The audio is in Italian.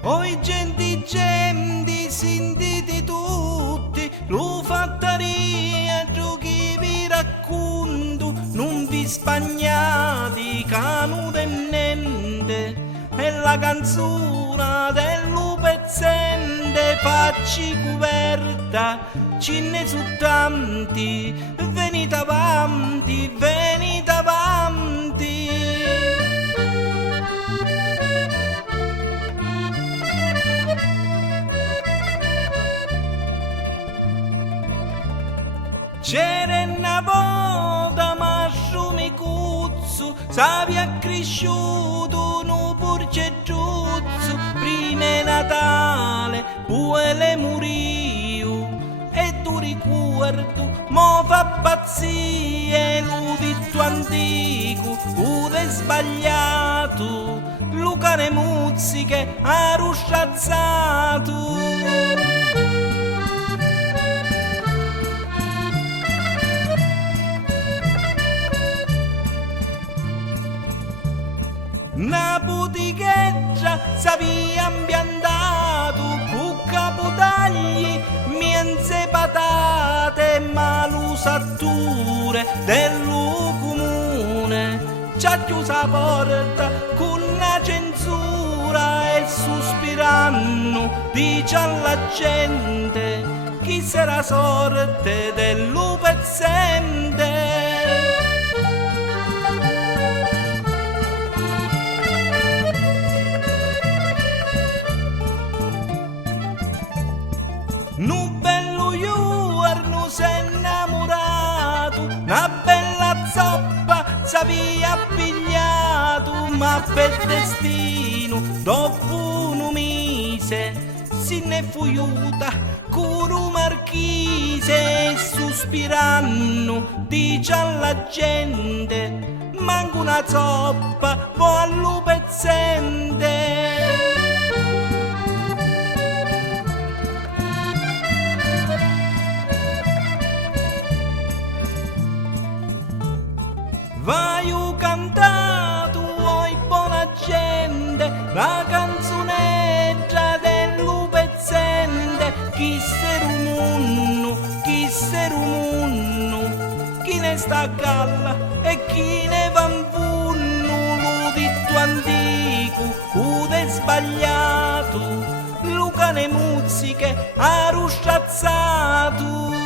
Oi genti, sentite tutti, lo fattaria, giochi vi racconto, non vi spagnate, canu niente, è la canzone del pezzente, facci coperta, ce ne su tanti, venite avanti, venite avanti. C'era una volta masciumi cuzzu, sapia cresciuto un porceggiuzzu, prima è Natale, poi le murio, e tu ricordo, mo fa pazzie, lo ditto antico, ude sbagliato, Luca ne muzziche, ha rusciazzato. Una boticheggia s'avvia ambientato, con capotagli, mienze patate, malusature dello comune. C'ha chiusa la porta con una censura e sospirando dice alla gente chi sarà sorte dello pezzente. Nu bello giorno s'è innamorato, una bella zoppa s'avvia pigliato, ma per destino dopo un mese se ne fuiuta con un marchise, sospirando dice alla gente manca una zoppa, vo allo pezzente. Vai cantato, oi buona gente, la canzoneggia dello pezzente, chi ser un munno, chi ne sta a galla e chi ne va in punno, lo ditto antico, ude sbagliato, Luca ne muzziche, ha rusciazzato.